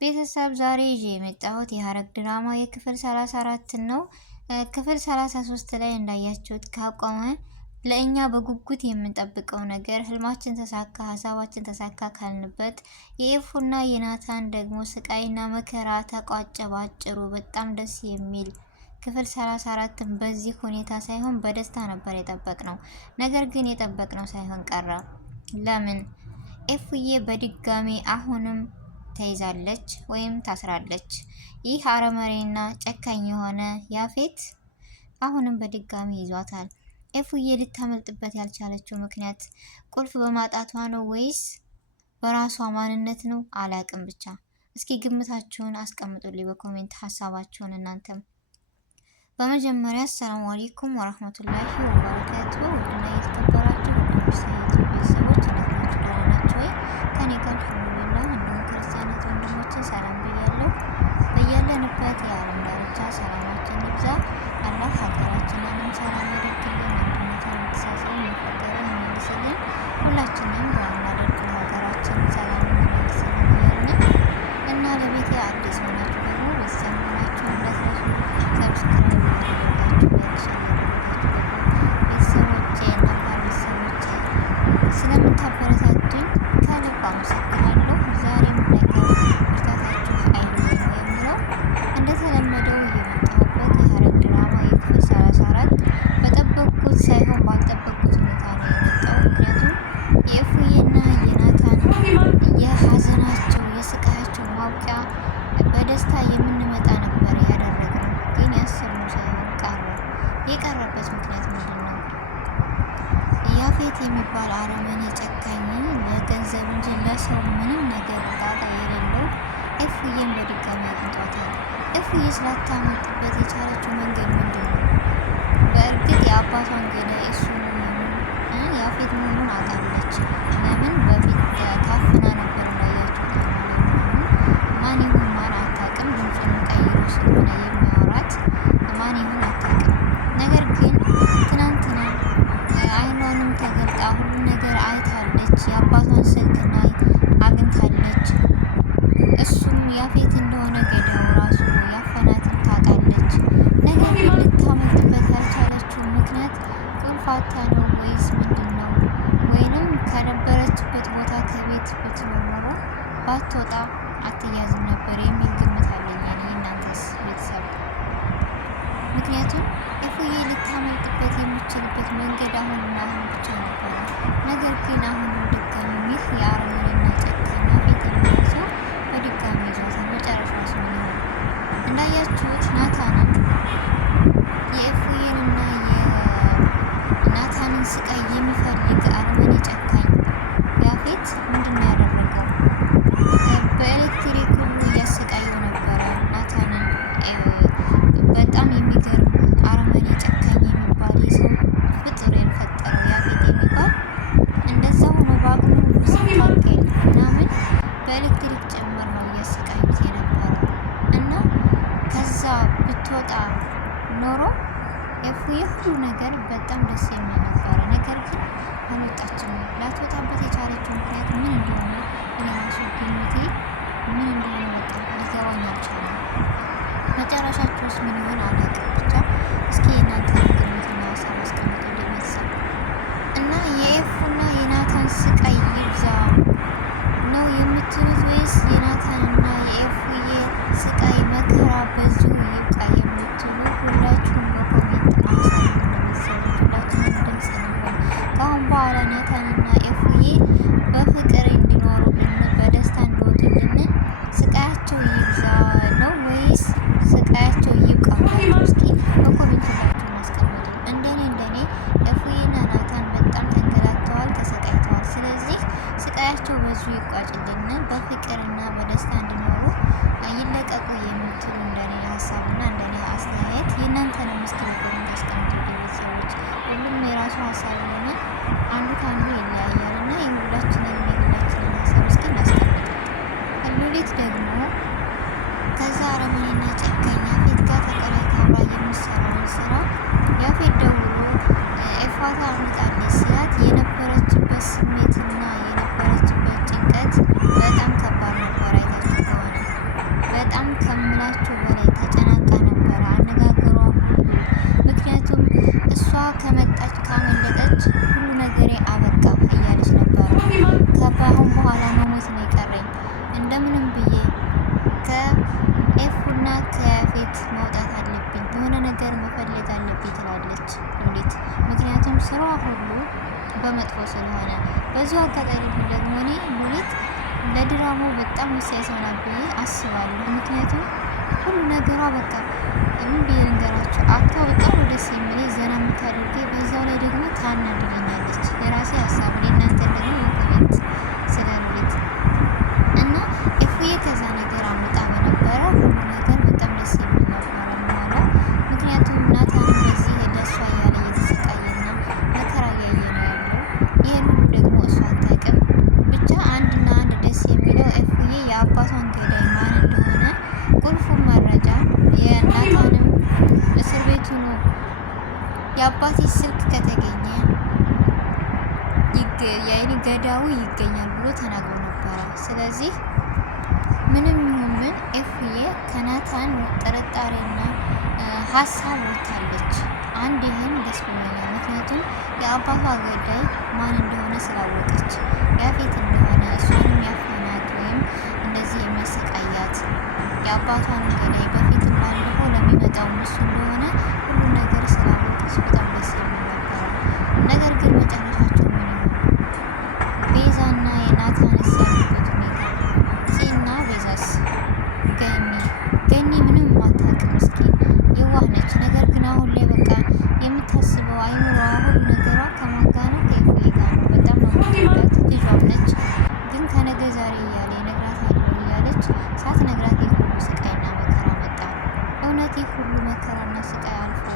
ቤተሰብ ዛሬ ይዤ የመጣሁት የሐረግ ድራማ የክፍል 34 ነው። ክፍል 33 ላይ እንዳያችሁት ካቆመ ለእኛ በጉጉት የምንጠብቀው ነገር ህልማችን ተሳካ፣ ሀሳባችን ተሳካ ካልንበት የኤፉና የናታን ደግሞ ስቃይና መከራ ተቋጨ ባጭሩ። በጣም ደስ የሚል ክፍል 34ን በዚህ ሁኔታ ሳይሆን በደስታ ነበር የጠበቅነው። ነገር ግን የጠበቅነው ሳይሆን ቀረ። ለምን? ኤፉዬ በድጋሚ አሁንም ተይዛለች ወይም ታስራለች። ይህ አረመሬና ጨካኝ የሆነ ያፌት አሁንም በድጋሚ ይዟታል። ኤፉዬ ልታመልጥበት ያልቻለችው ምክንያት ቁልፍ በማጣቷ ነው ወይስ በራሷ ማንነት ነው? አላቅም። ብቻ እስኪ ግምታችሁን አስቀምጡልኝ በኮሜንት ሀሳባችሁን እናንተም። በመጀመሪያ አሰላሙ አለይኩም ወራህመቱላሂ ወበረካቱ። ውድና የተከበራችሁ ቤተሰቦች እንዴት ናችሁ? ደህና ናችሁ ወይ? ከኔ ጋር አልሐምዱሊላህ። እንዲሁም ክርስቲያናት ወንድሞችን ሰላም ብያለሁ። በያለንበት የዓለም ዳርቻ ሰላማችን ይብዛ። አላህ ሀገራችንንም ሰላም ያደርግልን፣ አንድነትን መተሳሰብ መፈቀርን ይመልስልን። ሁላችንም በአላ ደግ ሀገራችን ሰላም ይመልስልን እያልን እና ለቤቴ አዲስ ሆናችሁ ደግሞ ቤተሰብ ሆናችሁ እንዳትረሱ ሰብስክራይብ ያደረጋችሁ ቤተሰቦቼ ነባር ቤተሰቦቼ ስለምታበረታቱኝ ከልብ አመሰግናለሁ። ዛሬም ነገር ብርታታችሁ አይለኝ ነው የምለው። እንደተለመደው የመጣሁበት የሐረግ ድራማ የክፍል 34 በጠበቅኩት ሳይሆን ባልጠበቅኩት ሁኔታ ነው የመጣው። ምክንያቱም የእፉዬና የናታን የሀዘናቸው የስቃያቸው ማውቂያ በደስታ የምንመጣ ነበር ያደረግነው፣ ግን ያሰብነው ሳይሆን ቀረ። የቀረበት ምክንያት ምንድን ነው? ያፌት የሚባል አረመኔ ጨካኝ ለገንዘብ እንጂ ለሰው ምንም ነገር ጣጣ የሌለው ኤፉዬን በድጋሚ አግኝቷታል። ኤፉዬ ስላታመልጥበት የቻለችው መንገድ ምንድን ነው? በእርግጥ የአባቷን ገዳይ እሱ ያፌት መሆኑን አውቃለች። ለምን? በፊት ታፍና ነበር እንዳያችሁት። ማን ይሁን ማን አታውቅም። ድምፁን ቀይሮ ስለሆነ የሚያወራት ማን ይሁን አታውቅም። ነገር ግን ትናንትና አይኗንም ተገልጣ ሁሉ ነገር አይታለች። የአባቷን ስልክና አግኝታለች። እሱም ያፌት እንደሆነ ገዳዩ ራሱ ያፈናትን ታውቃለች። ነገር ግን ልታመልጥበት ያልቻለችው ምክንያት ቁልፋታ ነው ወይስ ምንድን ነው? ወይንም ከነበረችበት ቦታ ከቤት ብትኖር ኖሮ ባትወጣ አትያዝም ነበር የሚል ግምት አለኝ እኔ። እናንተስ ቤተሰብ? ምክንያቱም ኤፉዬ ልታመልጥበት የምችልበት መንገድ አሁንና አሁን ብቻ ነበረ። ነገር ግን አሁንም ድጋሚ ይህ የአረመኔና ጨካኝ ያፌት የሚይዘው በድጋሚ ይዟታል። መጨረሻውስ ምን ይሆን? እንዳያችሁት ናታንን የኤፉዬንና የናታንን ስቃይ የሚፈልግ አረመኔ ጨካኝ ያፌት ምንድን ነው ያደረገው? በኤሌክትሪክ ሁሉ እያሰቃየው ነበረ ናታንን። በጣም የሚገርም አረመኔ ጨካኝ የሚባል የሰው ፍጡር የፈጠረው ያፌት የሚባል እንደዛ ሆኖ በአቅሙ ሁሉ ሲታገል ምናምን በኤሌክትሪክ ጭምር ነው እያሰቃዩት የነበረው። እና ከዛ ብትወጣ ኖሮ ኤፉዬ ሁሉ ነገር በጣም ደስ የሚል ነበረ። ነገር ግን አልወጣችም። ላትወጣበት የቻለችው ምክንያት ምን እንደሆነ እኔ ራሱ ግምቴ ምን እንደሆነ በቃ ሊገባኝ አልቻለም። መጨረሻቸውስ ምን ይሆን አላውቅም። ብቻ እስኪ የእናንተ ግምትና ሀሳብ አስቀምጡልኝ ቤተሰብ። እና የኤፉና የናታን ስቃይ ይብዛ ነው የምትሉት ወይስ የናታንና የኤፉዬ ስቃይ መከራ በዚሁ ይብቃ የምትሉ? ሁላችሁም በኮሜንት አሳዩ። ቤተሰቦች ሁላችሁም ድምጽ እንሆን። ከአሁን በኋላ ናታንና ኤፉዬ በፍቅር እንዲኖሩልን በደስታ እንዲወጡልን ስቃያቸው ይብዛ ነው ወይስ ስቃያቸው ይብቃ? እስኪ በኮሜንት ሁላችሁም አስቀምጡ። እንደኔ ኤፉዬና ናታን በጣም ተንገላተዋል፣ ተሰቃይተዋል። ስለዚህ ስቃያቸው በዙ ይቋጭልን፣ በፍቅርና በደስታ እንዲኖሩ ይለቀቁ የምትሉ እንደኔ ሀሳብና እንደኔ አስተያየት የእናንተንም እስኪ በኮሜንት አስቀምጡ ቤተሰቦች። ሁሉም የራሱ ሀሳብ የሆነ አንዱ ከአንዱ ይለያያል እና የሁላችንን ሀሳብ እስኪ እናስቀምጥ። ሉሊት ደግሞ ከዛ አረመኔና ጨካኝ ያፌት ጋር ተቀናይታ አብራ የሚሰራውን ስራ ያፌት ደውሎ ኤፋታ አምጣለች ስላት የነበረችበት ስሜትና የነበረችበት ጭንቀት በጣም ከባድ ነበር። አይታችሁ ከሆነ ከምላችሁ በላይ ተጨናንቃ ነበረ አነጋገሯ ሁሉ። ምክንያቱም እሷ ከመጣች ካመለጠች ሁሉ ነገሬ አበቃ እያለች ነበረ። ከአሁን በኋላ መሞት ነው የቀረኝ እንደምንም ብዬ ከኤፉና ከያፌት መውጣት አለብኝ፣ የሆነ ነገር መፈለግ አለብኝ ትላለች ሉሊት። ምክንያቱም ስራዋ ሁሉ በመጥፎ ስለሆነ። በዚሁ አጋጣሚ ደግሞ እኔ ሉሊት ለድራማው በጣም ወሳኝ ሰው ናት ብዬ አስባለሁ። ምክንያቱም ሁሉ ነገሯ በቃ ምን ብዬ ልንገራችሁ፣ አክቷ በጣም ደስ የሚለኝ ዘና የምታደርገኝ፣ በዛው ላይ ደግሞ ታናድደኛለች። የራሴ ሀሳብ እናንተ ደግሞ ኮሜንት ስለ ሉሊት እና ኤፉዬ ከዛ ነገር አምጣ በነበረ ሁሉ ነገር በጣም ደስ የሚል ነበረ የሚሆነው። ምክንያቱም ናታን በዚህ ለእሷ እያለ እየተሰቃየና መከራ እያየ ነው ያለው። ይህን ሁሉ ደግሞ እሷ አታውቅም። ብቻ አንድና አንድ ደስ የሚለው ኤፉዬ የአባቷን ገዳይ ማን እንደሆነ ቁልፉ መረጃ የናታንም እስር ቤቱ ነው የአባቴ ስልክ ከተገኘ ገዳው ይገኛል ብሎ ተናግሮ ነበረ። ስለዚህ ምንም ይሁን ምን ኤፉዬ ከናታን ጥርጣሬና ሀሳብ ወጥታለች። አንድ ይህን ደስ ብሎኛል። ምክንያቱም የአባቷ ገዳይ ማን እንደሆነ ስላወቀች ያፌት እንደሆነ እሷንም ያፈናት ወይም እንደዚህ የሚያሰቃያት የአባቷን ገዳይ በፊት ባለፈው ለሚመጣው እሱ እንደሆነ ሁሉም ነገር ስላወቀች በጣም ደስ የሚል ነበረ። ነገር ግን መጨረሻቸው ምን ይሆን? ቤዛና የናታንስ ያሉበት ሁኔታ ፂና ቤዛስ ገኒ ምንም አታውቅም። ምስኪን የዋህ ነች። ነገር ግን አሁን ላይ በቃ የምታስበው አይምሮዋ ሁሉ ነገሯ ከማጋ ነው ከኤፉዬ ጋር ነው። በጣም ነው የምትወዳት፣ ልጇም ነች። ግን ከነገ ዛሬ እያለ እነግራታለሁ እያለች ሳትነግራት የሁሉ ስቃይና መከራ መጣ። እውነት ሁሉ መከራና ስቃይ አልፎ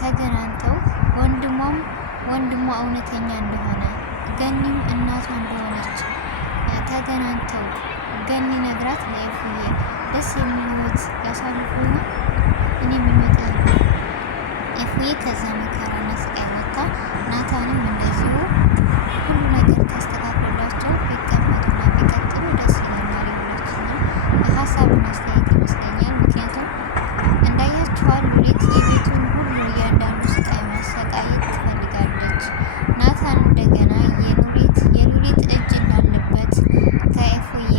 ተገናኝተው ወንድሟ እውነተኛ እንደሆነ ገኒም እናቷ እንደሆነች ተገናኝተው ገኒ ነግራት ለኤፉዬ ደስ የሚል ህይወት ያሳልፉ ነው። እኔ ምኞቴ ነው ኤፉዬ ከዛ መከራና ስቃይ ወጥታ ናታንም እንደዚሁ ሁሉ ነገር ተስተካክሎላቸው ቢቀመጡና ቢቀጥሉ ደስ ይለኛል። የሁላችንም ሀሳብና አስተያየት ይመስለኛል። ምክንያቱም እንዳያችኋል ሉሊት የቤቱን ሁሉ እያንዳንዱ ስቃይ ማሰቃየት ትፈልጋለች። ናታን እንደገና የሉሊት እጅ እንዳለበት ከኤፉዬ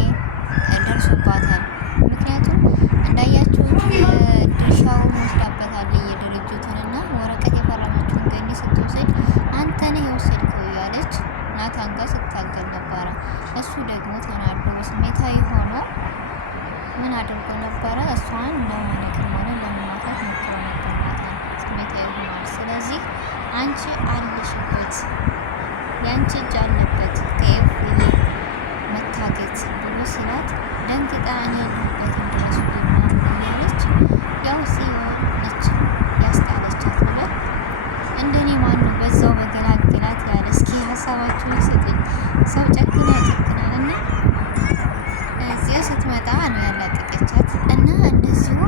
ደርሶባታል። ምክንያቱም እንዳያችሁት የድርሻውን ወስዳበታል የድርጅቱንና ወረቀት የፈረመችውን ገኒ ስትወስድ አንተ ነህ የወሰድከው እያለች ናታን ጋር ስታገል ነበረ። እሱ ደግሞ ተናዶ ስሜታዊ ሆኖ ምን አድርጎ ነበረ? እሷን ለማነቅም ሆነ ለመማታት ሞክሮ ነበር። ናታን ስሜታዊ ሆኗል። ስለዚህ አንቺ አለሽበት፣ የአንቺ እጅ አለበት ከኤፉዬ መታገት ብሎ ሲላት ደንግጣ እኔ ያለሁበትን ድረሱ ምናምን እያለች ያው ጽዮን ነች ያስጣለቻት ብለን እንደኔ ማን ነው በዛው በገላግላት ያለ። እስኪ ሀሳባችሁን ስጡኝ። ሰው ጨክና ያጨክናል እና እዚያ ስትመጣ ነው ያላቀቀቻት እና እንደዚሁ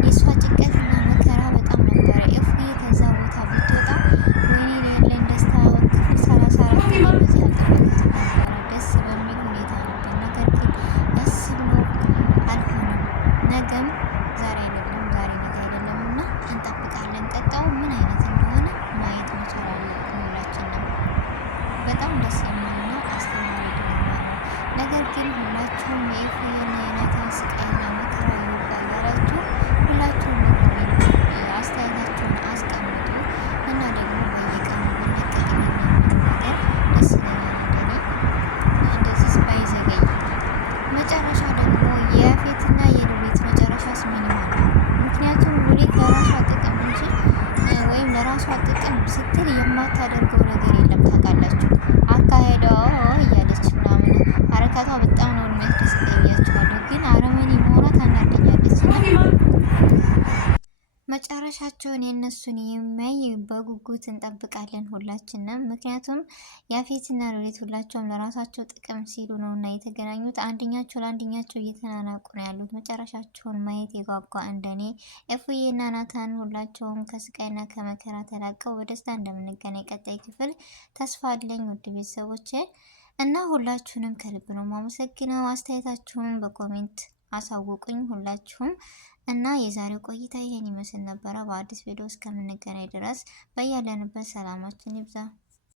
የእሷ ጭንቀትና መከራ በጣም ነበረ። ኤፉዬ ከዛ ቦታ ብትወጣ ወይኔ ሌለን ደስታ ክፍል 34 በዚህ አልጠበቁትም ነበረ። ደስ በሚል ሁኔታ ነበር። ነገር ግን ያስብነው አልሆነም። ነገም ዛሬ አይደለም፣ ዛሬ ነገ አይደለም እና እንጠብቃለን። ቀጣው ምን አይነት እንደሆነ ማየት መቻል አለብን ሁላችንም። በጣም ደስ የሚልና አስተማሪ ድራማ ነው። ነገር ግን ሁላችሁም የኤፉዬና የናታን ስቃይና መከራ ይውጣ እያላችሁ ሁላችሁም በኮሜንት አስተያየታችሁን አስቀምጡ እና ደግሞ በየቀኑ ብንለቀቅ የሚሆን ነገር ደስ ይለኛል። እንደዚህ ባይዘገይ መጨረሻ ደግሞ የያፌትና የሉሊት መጨረሻስ ምን ይሆናል? ምክንያቱም ሉሊት ለራሷ ጥቅም እንጂ ወይም ለራሷ ጥቅም ስትል የማታደርገው ነገር የለም። ታውቃላችሁ አካሄዷ እያለች ምናምን አረካቷ በጣም ነው የሚያስደስተኝ ብያችኋለሁ። ግን አረመኔ መሆኗ ታናደኛለች እና መጨረሻቸውን የእነሱን የሚያይ በጉጉት እንጠብቃለን ሁላችንም። ምክንያቱም ያፌትና ሉሊት ሁላቸውም ለራሳቸው ጥቅም ሲሉ ነው እና የተገናኙት። አንደኛቸው ለአንደኛቸው እየተናናቁ ነው ያሉት። መጨረሻቸውን ማየት የጓጓ እንደኔ ኤፉዬና ናታን ሁላቸውም ከስቃይና ከመከራ ተላቀው በደስታ እንደምንገናኝ ቀጣይ ክፍል ተስፋ አለኝ ውድ ቤተሰቦቼ እና ሁላችሁንም ከልብ ነው ማመሰግነው። አስተያየታችሁን በኮሜንት አሳውቁኝ ሁላችሁም። እና የዛሬው ቆይታ ይሄን ይመስል ነበረ። በአዲስ ቪዲዮ እስከምንገናኝ ድረስ በያለንበት ሰላማችን ይብዛ።